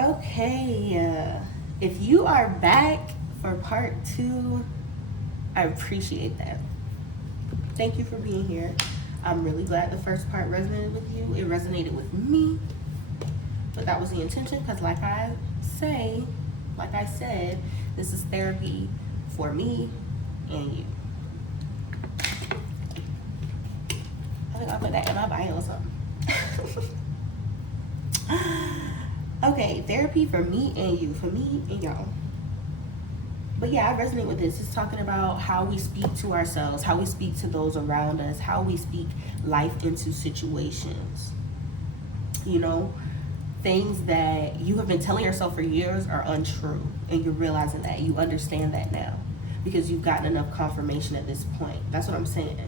Okay, if you are back for part 2, I appreciate that. Thank you for being here. I'm really glad the first part resonated with you. It resonated with me, but that was the intention because like I said, this is therapy for me and you. I think I'll put that in my bio or something. Okay, therapy for me and you, for me and y'all. But yeah, I resonate with this. It's talking about how we speak to ourselves, how we speak to those around us, how we speak life into situations. You know, things that you have been telling yourself for years are untrue, and you're realizing that. You understand that now because you've gotten enough confirmation at this point. That's what I'm saying.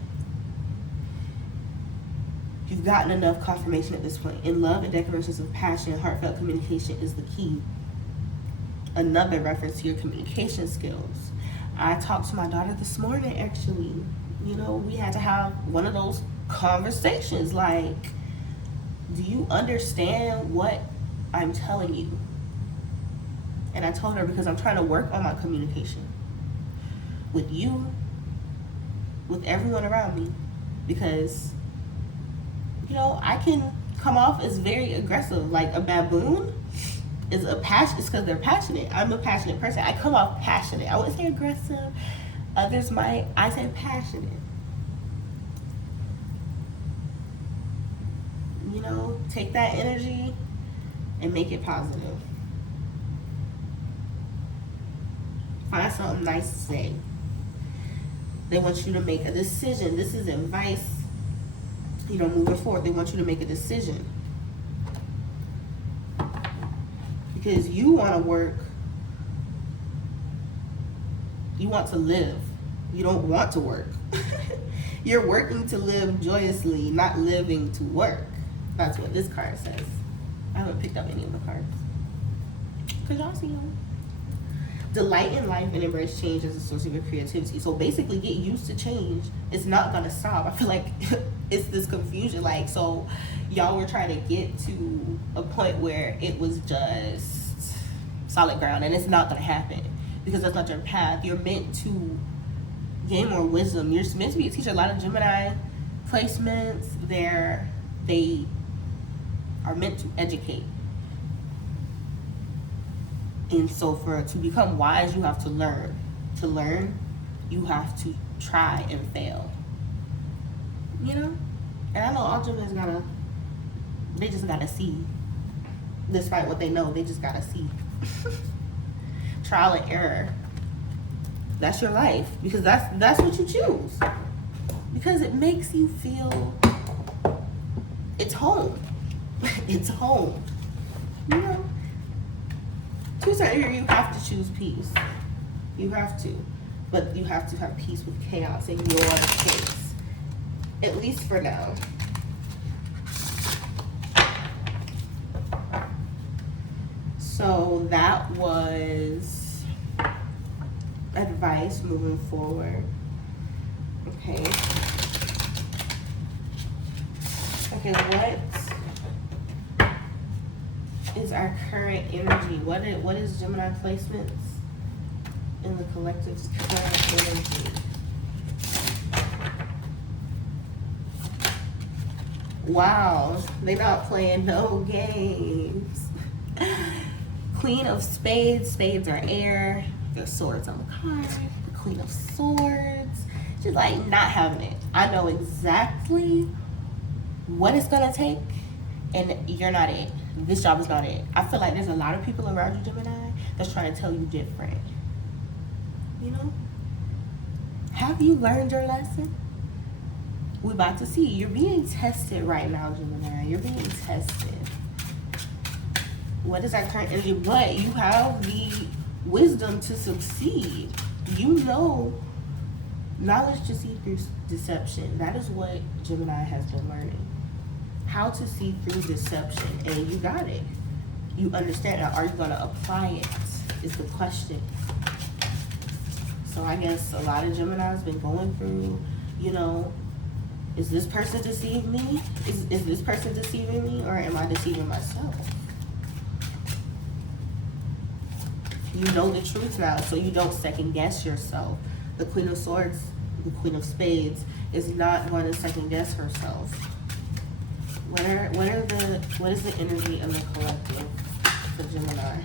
You've gotten enough confirmation at this point. In love and declarations of passion, heartfelt communication is the key. Another reference to your communication skills. I talked to my daughter this morning, actually. You know, we had to have one of those conversations like, do you understand what I'm telling you? And I told her because I'm trying to work on my communication with you, with everyone around me, because you know, I can come off as very aggressive. Like a baboon is a passion. It's because they're passionate. I'm a passionate person. I come off passionate. I wouldn't say aggressive. Others might. I say passionate. You know, take that energy and make it positive. Find something nice to say. They want you to make a decision. This is advice. You know, moving forward, they want you to make a decision because you want to work, you want to live, you don't want to work. You're working to live joyously, not living to work. That's what this card says. I haven't picked up any of the cards because y'all see them. Delight in life and embrace change as a source of your creativity. So basically get used to change. It's not gonna stop. I feel like it's this confusion. Like, so y'all were trying to get to a point where it was just solid ground, and it's not gonna happen because that's not your path. You're meant to gain more wisdom. You're meant to be a teacher. A lot of Gemini placements, they are meant to educate. And so to become wise, you have to learn. To learn, you have to try and fail. You know? And I know all Geminis they just gotta see. Despite what they know, they just gotta see. Trial and error. That's your life. Because that's what you choose. Because it makes you feel it's home. It's home. You know? To a certain degree, you have to choose peace. You have to. But you have to have peace with chaos in your case. At least for now. So that was advice moving forward. Okay. Okay, what is our current energy? What is Gemini placements in the collective's current energy? Wow, they not playing no games. Queen of Spades. Spades are air. There's swords on the card. The Queen of Swords. She's like not having it. I know exactly what it's gonna take, and you're not it. This job is not it. I feel like there's a lot of people around you, Gemini, that's trying to tell you different. You know? Have you learned your lesson? We're about to see. You're being tested right now, Gemini. You're being tested. What is our current energy? But you have the wisdom to succeed. You know knowledge to see through deception. That is what Gemini has been learning. How to see through deception, and you got it. You understand it. Are you going to apply it is the question. So I guess a lot of Gemini's been going through, you know, is this person deceiving me? Is this person deceiving me, or am I deceiving myself? You know the truth now, so you don't second guess yourself. The Queen of Swords, the Queen of Spades, is not going to second guess herself. What is the energy of the collective for Gemini?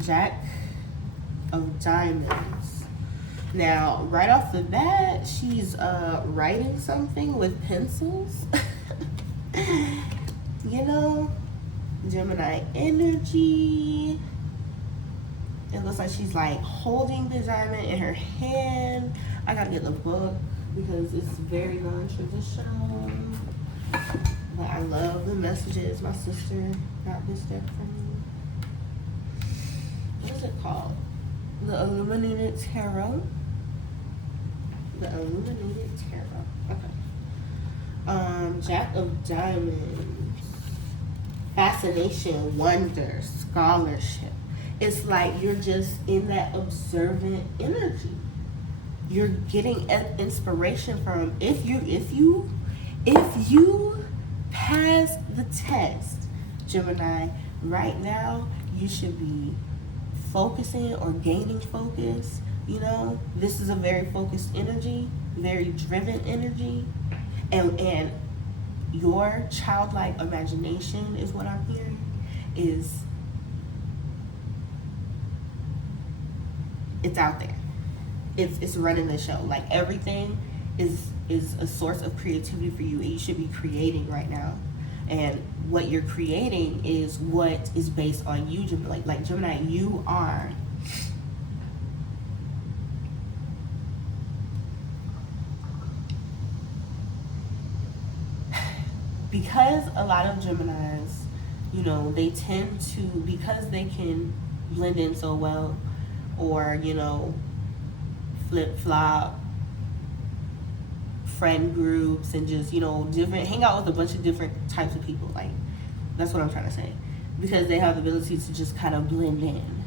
Jack of Diamonds. Now, right off the bat, she's writing something with pencils. You know, Gemini energy. It looks like she's like holding the diamond in her hand. I gotta get the book because it's very non-traditional. But I love the messages my sister got this deck for me. What is it called? The Illuminated Tarot. The Illuminated Tarot. Okay. Jack of Diamonds. Fascination, wonder, scholarship. It's like you're just in that observant energy. You're getting inspiration from if you pass the test, Gemini, right now you should be focusing or gaining focus. You know, this is a very focused energy, very driven energy, and your childlike imagination is what I'm hearing is it's out there. It's running the show. Like everything is a source of creativity for you, and you should be creating right now. And what you're creating is what is based on you, Gemini. Like Gemini, you are because a lot of Geminis, you know, they tend to, because they can blend in so well, or, you know, flip-flop friend groups and just, you know, hang out with a bunch of different types of people. Like, that's what I'm trying to say. Because they have the ability to just kind of blend in.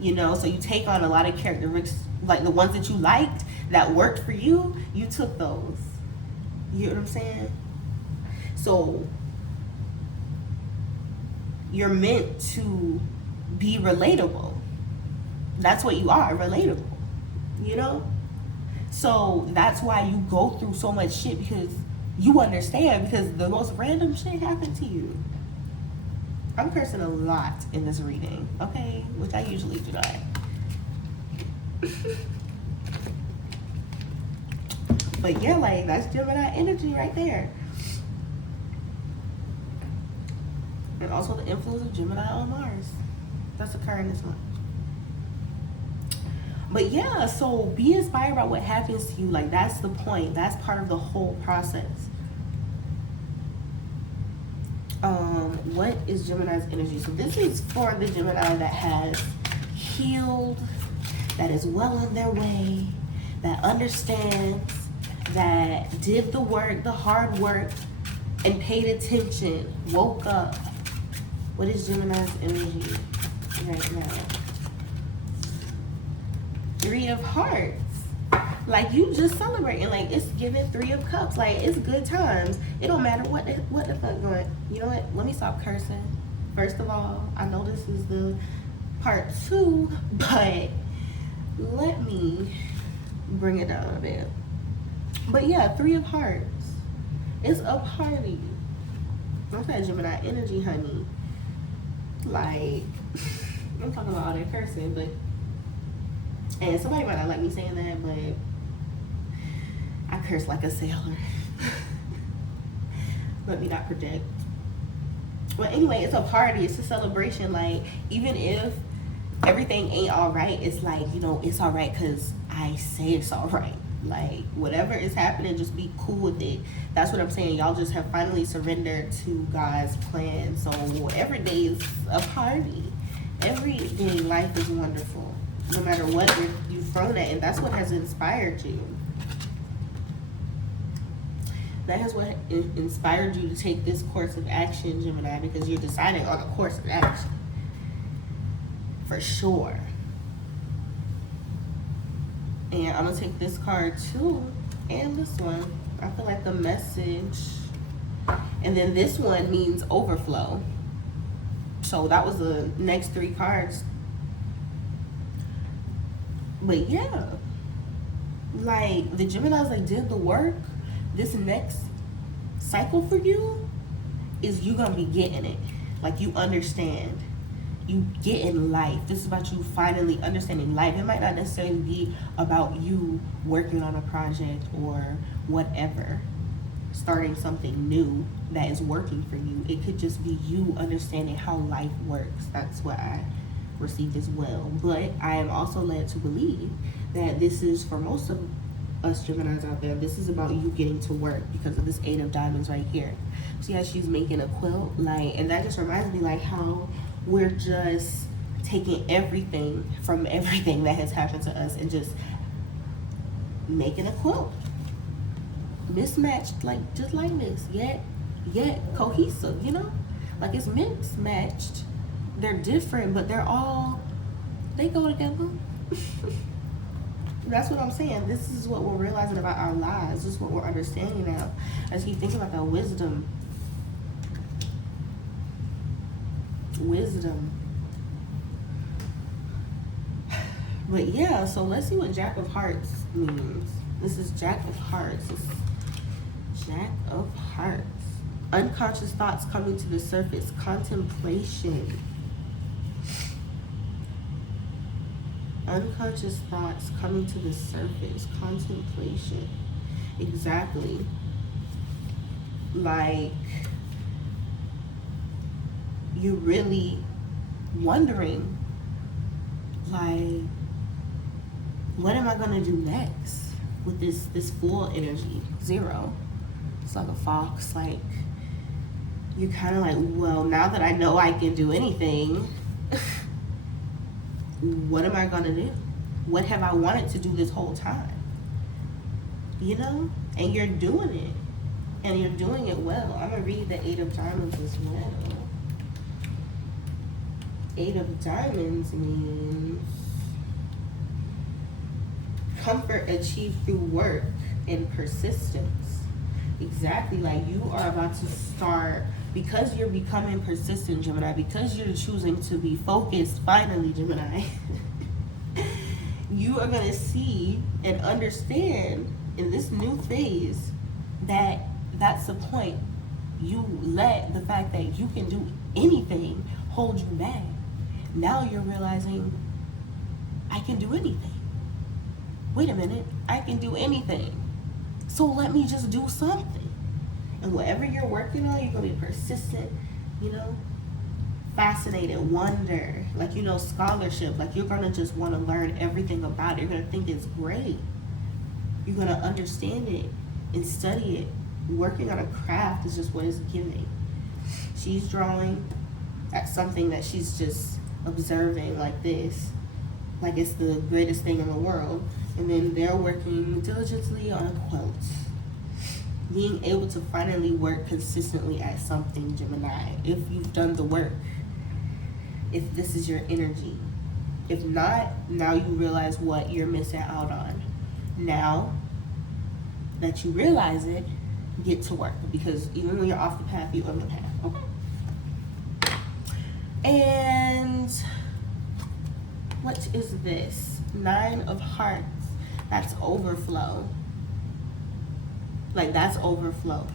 You know, so you take on a lot of characteristics, like the ones that you liked, that worked for you, you took those. You know what I'm saying? So you're meant to be relatable. That's what you are, relatable. You know? So that's why you go through so much shit, because you understand, because the most random shit happened to you. I'm cursing a lot in this reading, okay? Which I usually do not. But yeah, like, that's Gemini energy right there. And also the influence of Gemini on Mars. That's occurring this month. But yeah, so be inspired by what happens to you. Like, that's the point. That's part of the whole process. What is Gemini's energy? So this is for the Gemini that has healed, that is well on their way, that understands, that did the work, the hard work, and paid attention, woke up. What is Gemini's energy right now? 3 of Hearts. Like, you just celebrating. Like, it's giving 3 of Cups. Like, it's good times. It don't matter what the fuck going. You know what? Let me stop cursing. First of all, I know this is the part 2, but let me bring it down a bit. But yeah, 3 of Hearts. It's a party. I'm saying Gemini energy, honey. Like, I'm talking about all that cursing, but, and somebody might not like me saying that, but I curse like a sailor. Let me not project. But anyway, it's a party. It's a celebration. Like, even if everything ain't all right, it's like, you know, it's all right because I say it's all right. Like, whatever is happening, just be cool with it. That's what I'm saying. Y'all just have finally surrendered to God's plan. So every day is a party. Every day life is wonderful, no matter what you've thrown at. And that's what has inspired you. That is what inspired you to take this course of action, Gemini, because you're deciding on a course of action. For sure. And I'm going to take this card too, and this one. I feel like the message And then this one means overflow. So that was the next 3 cards. But yeah, like the Geminis, like, did the work. This next cycle for you is you gonna be getting it. Like, you understand. You get in life. This is about you finally understanding life. It might not necessarily be about you working on a project or whatever, starting something new that is working for you. It could just be you understanding how life works. That's what I received as well. But I am also led to believe that this is, for most of us Geminis out there, this is about you getting to work because of this 8 of Diamonds right here. See how she's making a quilt? Like, and that just reminds me, like, how we're just taking everything from everything that has happened to us and just making a quilt. Mismatched, like, just like this, yet cohesive, you know? Like, it's mismatched. They're different, but they go together. That's what I'm saying. This is what we're realizing about our lives. This is what we're understanding now. As you think about that wisdom. But yeah, so let's see what Jack of Hearts means. This is Jack of Hearts. Jack of Hearts. Unconscious thoughts coming to the surface. Contemplation. Unconscious thoughts coming to the surface. Contemplation. Exactly. Like, you're really wondering, like, what am I gonna do next with this full energy? 0. It's like a fox. Like, you're kind of like, well, now that I know I can do anything, what am I gonna do? What have I wanted to do this whole time? You know? And you're doing it. And you're doing it well. I'm gonna read the 8 of Diamonds as well. 8 of Diamonds means comfort achieved through work and persistence. Exactly. Like, you are about to start, because you're becoming persistent, Gemini, because you're choosing to be focused, finally, Gemini, you are going to see and understand in this new phase that that's the point. You let the fact that you can do anything hold you back. Now you're realizing, I can do anything. Wait a minute, I can do anything. So let me just do something. And whatever you're working on, you're going to be persistent, you know, fascinated, wonder, like, you know, scholarship. Like, you're going to just want to learn everything about it. You're going to think it's great. You're going to understand it and study it. Working on a craft is just what it's giving. She's drawing at something that she's just observing like this, like it's the greatest thing in the world. And then they're working diligently on a quilt. Being able to finally work consistently at something, Gemini, if you've done the work, if this is your energy. If not, now you realize what you're missing out on. Now that you realize it, get to work, because even when you're off the path, you're on the path. Okay. And what is this? 9 of Hearts. That's overflow. Like, that's overflow.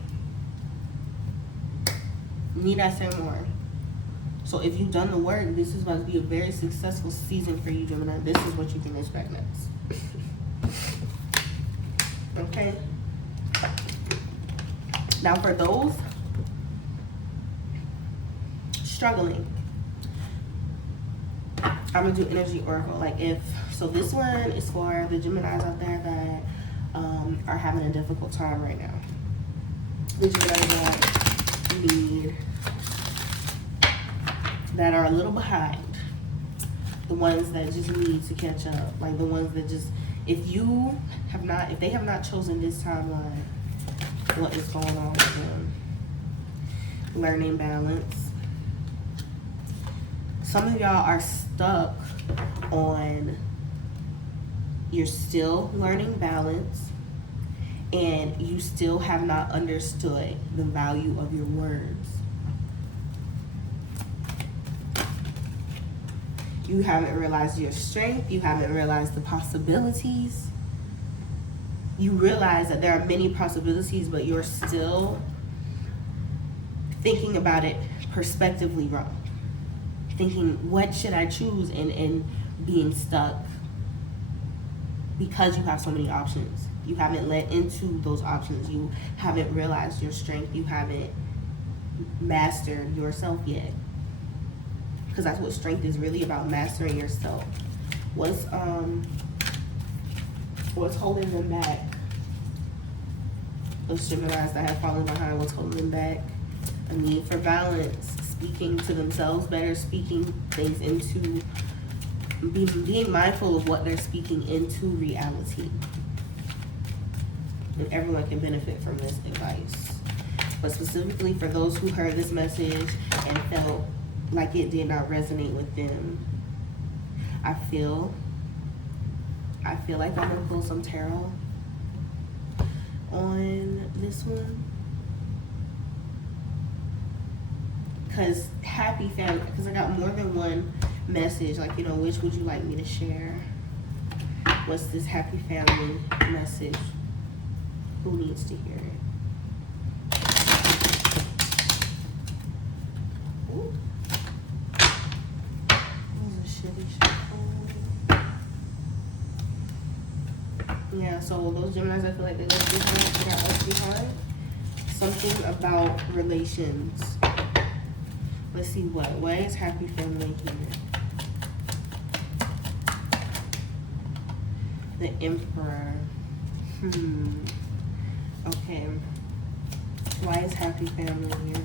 Need I say more? So if you've done the work, this is about to be a very successful season for you, Gemini. This is what you can expect next. Okay? Now for those struggling, I'm gonna do energy oracle. Like, if so, this one is for the Geminis out there that are having a difficult time right now. The Geminis that need, that are a little behind. The ones that just need to catch up. Like, the ones that just, if they have not chosen this timeline, what is going on with them? Learning balance. Some of y'all are stuck on, you're still learning balance, and you still have not understood the value of your words. You haven't realized your strength. You haven't realized the possibilities. You realize that there are many possibilities, but you're still thinking about it perspectively wrong. Thinking, what should I choose, and being stuck because you have so many options. You haven't let into those options. You haven't realized your strength. You haven't mastered yourself yet. Because that's what strength is really about, mastering yourself. What's holding them back? Those Geminis that have fallen behind, what's holding them back? A need for balance, speaking to themselves better, speaking things into, being mindful of what they're speaking into reality. And everyone can benefit from this advice. But specifically for those who heard this message and felt like it did not resonate with them, I feel like I'm gonna pull some tarot on this one. Because happy family, because I got more than one message, like, you know, which would you like me to share? What's this happy family message? Who needs to hear it? Ooh. Yeah, so those Geminis, I feel like they got us behind. Something about relations. Let's see why is happy family here? The Emperor. Okay. Why is happy family here?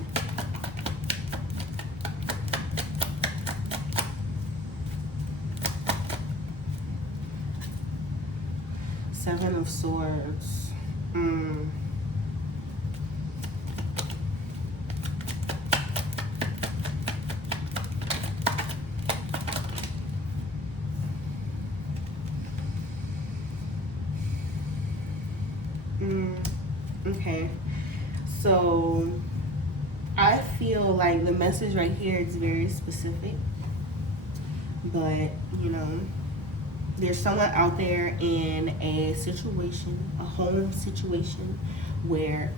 Seven of Swords. Okay, so I feel like the message right here is very specific, but you know, there's someone out there in a situation, a home situation, where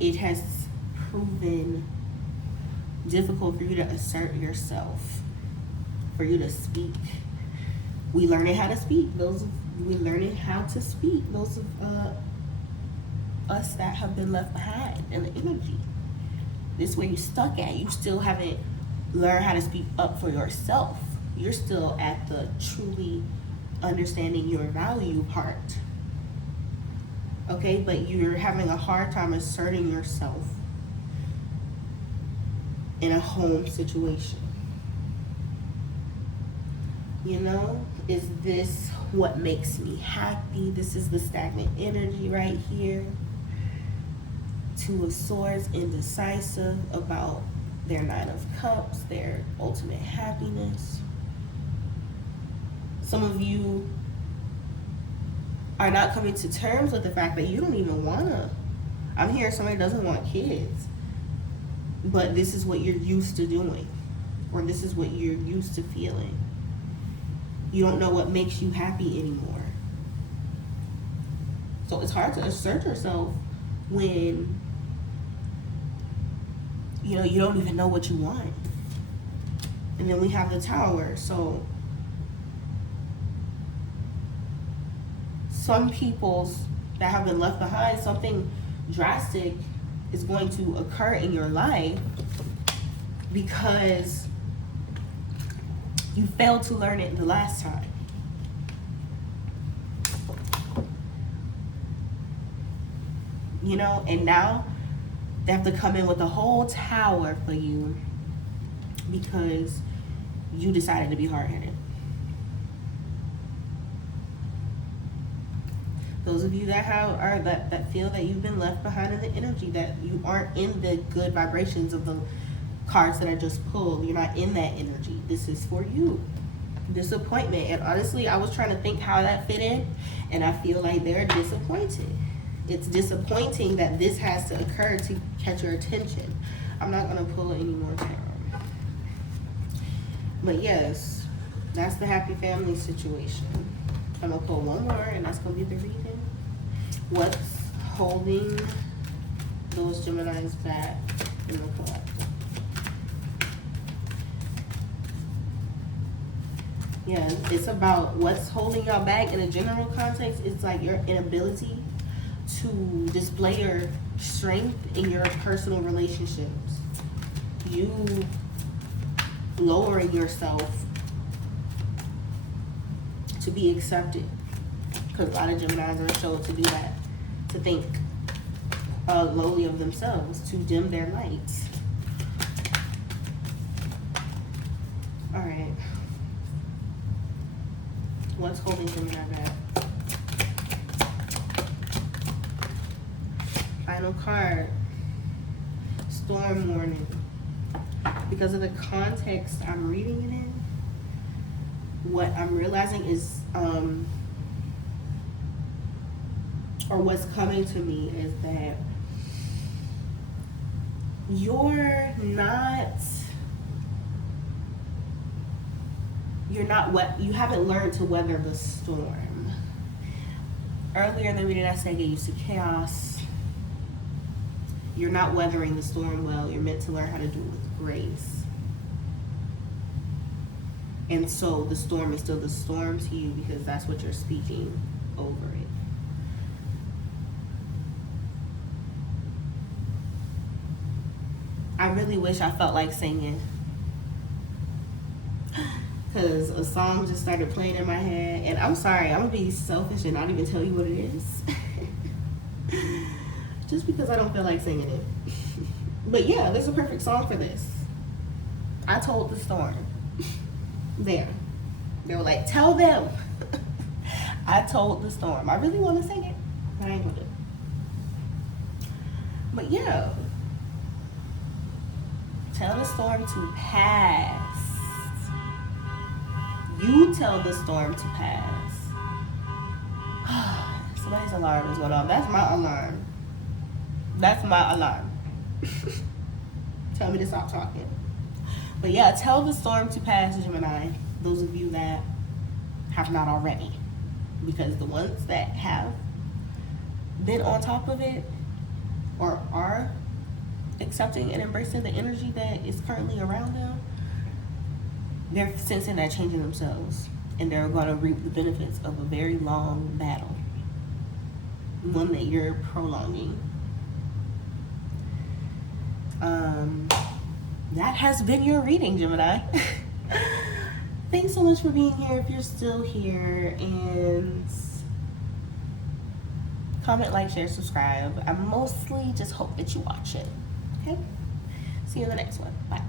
it has proven difficult for you to assert yourself, for you to speak. We learning how to speak. We learning how to speak. Those of us that have been left behind in the energy. This is where you stuck at. You still haven't learned how to speak up for yourself. You're still at the truly understanding your value part. Okay, but you're having a hard time asserting yourself in a home situation. You know, is this what makes me happy? This is the stagnant energy right here. Two of Swords, indecisive about their Nine of Cups, their ultimate happiness. Some of you are not coming to terms with the fact that you don't even wanna. I'm hearing somebody doesn't want kids, but this is what you're used to doing, or this is what you're used to feeling. You don't know what makes you happy anymore. So it's hard to assert yourself when, you know, you don't even know what you want. And then we have the Tower. So some people that have been left behind, something drastic is going to occur in your life because you failed to learn it the last time. You know, and now they have to come in with a whole tower for you because you decided to be hard-headed. Those of you that feel that you've been left behind in the energy, that you aren't in the good vibrations of the cards that I just pulled, you're not in that energy. This is for you. Disappointment. And honestly, I was trying to think how that fit in, and I feel like they're disappointed. It's disappointing that this has to occur to catch your attention. I'm not going to pull any more tarot. But yes, that's the happy family situation. I'm going to pull one more, and that's going to be the reading. What's holding those Geminis back in the collective? Yeah, it's about what's holding y'all back in a general context. It's like your inability to display your strength in your personal relationships. You lowering yourself to be accepted. Because a lot of Geminis are shown to do that. To think lowly of themselves, to dim their lights. Alright. What's holding Gemini back? Final card. Storm warning. Because of the context I'm reading it in, what I'm realizing is, or what's coming to me is that you're not what you haven't learned to weather the storm. Earlier in the reading I said get used to chaos. You're not weathering the storm well. You're meant to learn how to do it with grace. And so the storm is still the storm to you because that's what you're speaking over it. I really wish I felt like singing, because a song just started playing in my head. And I'm sorry, I'm gonna be selfish and not even tell you what it is. Just because I don't feel like singing it. But yeah, there's a perfect song for this. I told the storm. There. They were like, tell them. I told the storm. I really want to sing it, but I ain't gonna do it. But yeah. Tell the storm to pass. You tell the storm to pass. Somebody's alarm is going off. That's my alarm. That's my alarm. Tell me to stop talking. But yeah, tell the storm to pass, Gemini. Those of you that have not already. Because the ones that have been on top of it or are accepting and embracing the energy that is currently around them, they're sensing that change in themselves. And they're going to reap the benefits of a very long battle. One that you're prolonging. That has been your reading, Gemini. Thanks so much for being here if you're still here. And comment, like, share, subscribe. I mostly just hope that you watch it. Okay? See you in the next one. Bye.